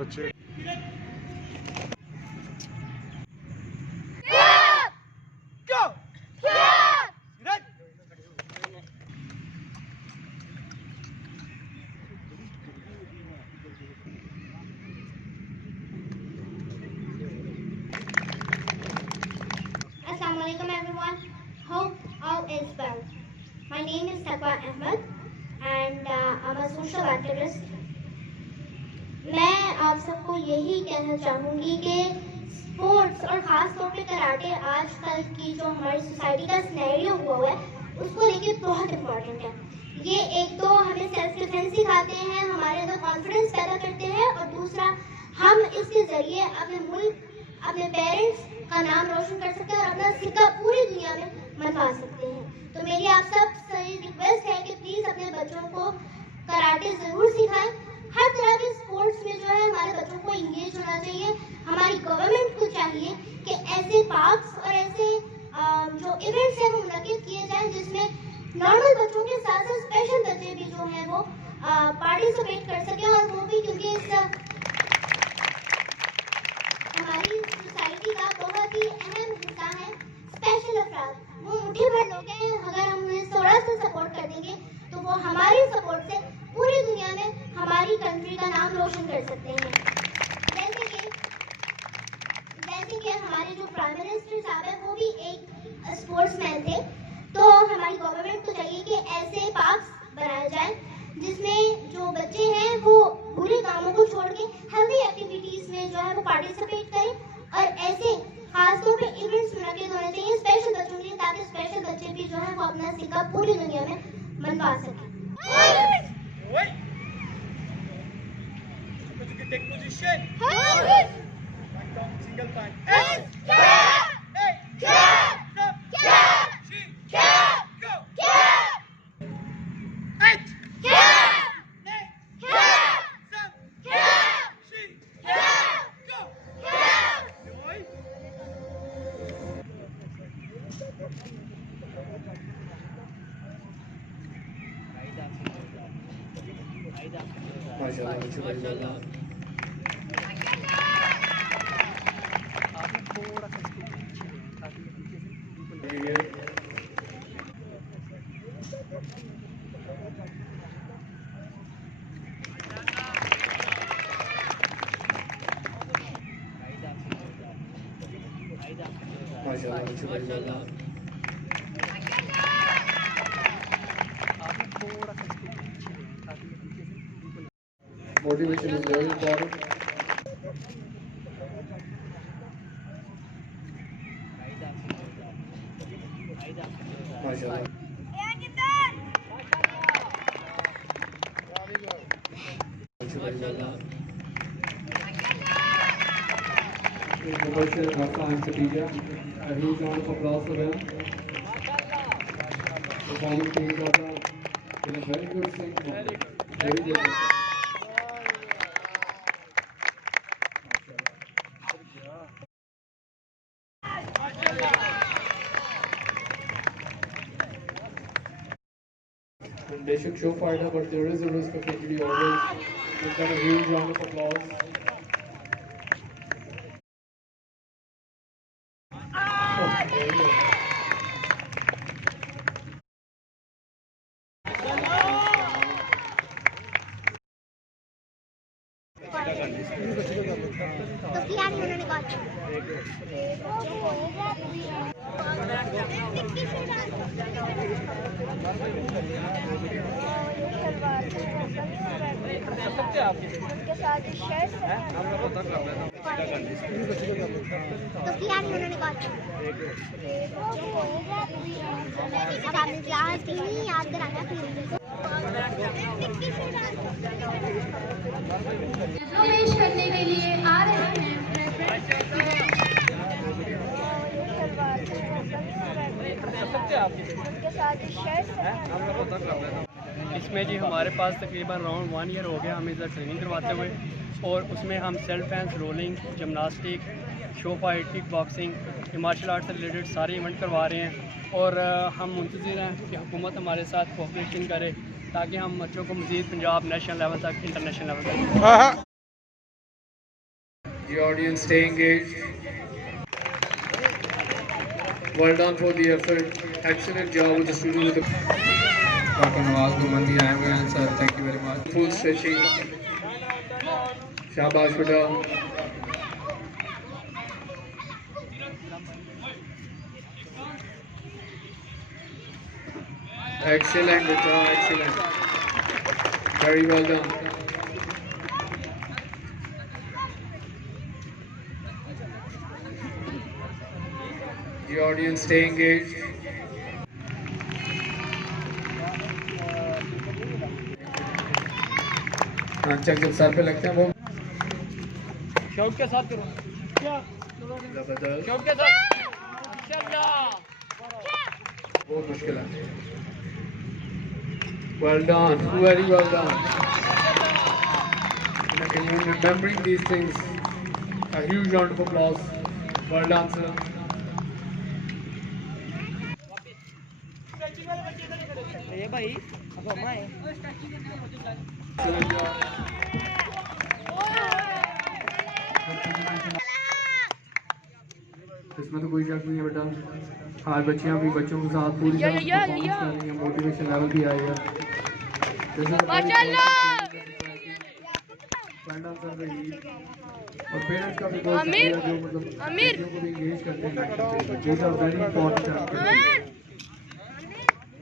बच्चे Assalamualaikum everyone. Hope all is well. My name is Taqwa Ahmed and I'm a social activist. मैं आप सबको यही कहना चाहूँगी कि स्पोर्ट्स और ख़ास तौर पे कराटे आजकल की जो हमारी सोसाइटी का सिनेरियो हुआ है उसको लेके बहुत इम्पोर्टेंट है। ये एक तो हमें सेल्फ डिफेंस सिखाते हैं, हमारे अंदर कॉन्फिडेंस पैदा करते हैं और दूसरा हम इसके ज़रिए अपने मुल्क, अपने पेरेंट्स का नाम रोशन कर सकते हैं और अपना सिक्का पूरी दुनिया में मनवा सकते हैं। तो मेरी आप सब से रिक्वेस्ट है कि प्लीज़ अपने बच्चों को कराटे ज़रूर सिखाएं। हर तरह के स्पोर्ट्स में जो है हमारे बच्चों को इंगेज होना चाहिए। हमारी गवर्नमेंट को चाहिए कि ऐसे पार्क्स और ऐसे जो इवेंट्स हैं वो मुनक्किद किए जाएं जिसमें नॉर्मल बच्चों के साथ साथ स्पेशल बच्चे भी जो हैं वो पार्टिसिपेट कर सकें और वो भी क्योंकि इस हमारी सोसाइटी का बहुत ही अहम हिस्सा है स्पेशल अफराद। वो मुट्ठी भर लोग हैं, अगर हम उन्हें थोड़ा सा सपोर्ट कर देंगे तो वो हमारी सपोर्ट से पूरी दुनिया में हमारी कंट्री का नाम रोशन कर सकते हैं। जैसे कि हमारे जो प्राइम मिनिस्टर साहब है वो भी एक स्पोर्ट्समैन थे। तो हमारी गवर्नमेंट को चाहिए कि ऐसे पार्क्स बनाए जाएं जिसमें जो बच्चे हैं वो बुरे कामों को छोड़ के हेल्दी एक्टिविटीज में जो है वो पार्टिसिपेट करें और ऐसे खासतौर पे इवेंट्स मुनक्किद होने चाहिए स्पेशल बच्चों के लिए ताकि स्पेशल बच्चे भी जो है वो अपना सिक्का पूरी दुनिया में मनवा सकें। Take position. Single point. Motivation is very important. MashaAllah. Mubashir, Rafa and Khadija. A huge round of applause for them. Performing team got in a very good sync. Very good. And they should show fighter, but there is a risk of injury always. Give them a huge round of applause. तो किया नहीं उन्होंने उनके साथ शर्ट तो किया नहीं उन्होंने याद कराना प्रवेश करने के लिए आ रहे हैं। इसमें जी हमारे पास तकरीबन राउंड 1 ईयर हो गया हमें इधर ट्रेनिंग करवाते हुए और उसमें हम self defence, rolling, gymnastic, show fight, kick boxing, martial art से रिलेटेड सारे इवेंट करवा रहे हैं और हम मुंतज़िर हैं कि हुकूमत हमारे साथ कोऑपरेशन करे ताकि हम बच्चों को मज़ीद पंजाब नेशनल लेवल तक, इंटरनेशनल लेवल तक The audience stay engaged. Well done for the effort. Excellent job with the students. Dr. Nawaz Guman bhi aaye hue hain sir. Thank you very much. Full stretching. Shabash beta. Excellent beta. Excellent. Very well done. The audience stay engaged. चक जब सर पे लगते हैं वो शॉट के साथ करो क्या जबरदस्त शॉट के साथ माशाल्लाह बहुत मुश्किल है well done very well done remembering these things a huge round of applause well done sir ये भाई अब हम आए इसमें तो कोई शक नहीं है बेटा आज बच्चियां भी बच्चों के साथ पूरी तरह परफॉर्मेंस कर रही हैं मोटिवेशन लेवल भी आएगा माशाल्लाह और पेरेंट्स का भी बहुत शुक्रिया जो मतलब बच्चों को भी इंगेज करते हैं चीज़ आर वेरी इंपॉर्टेंट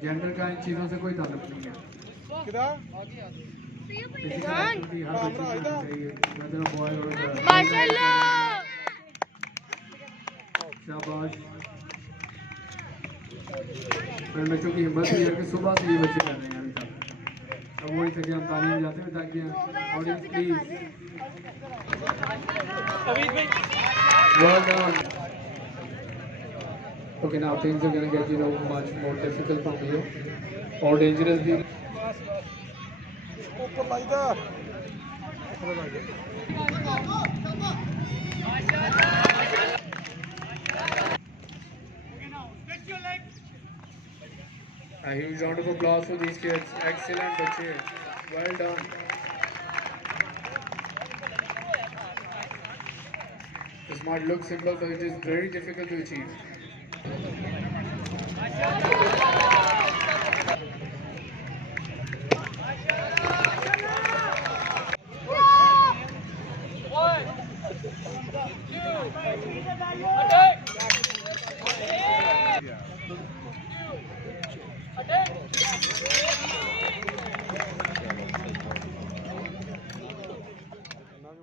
जेंडर का इन चीज़ों से कोई ताल्लुक नहीं है शाबाश बच्चों की हिम्मत भी है कि सुबह से ये बच्चे कर रहे हैं अभी तक अब वही थके हम तालीम में जाते हैं ताकि audience please well done okay now things are going to get much more difficult from here or dangerous भी ऊपर लाई दा A huge round of applause for these kids. Excellent, bache. Well done. This might look simple, but it is very difficult to achieve.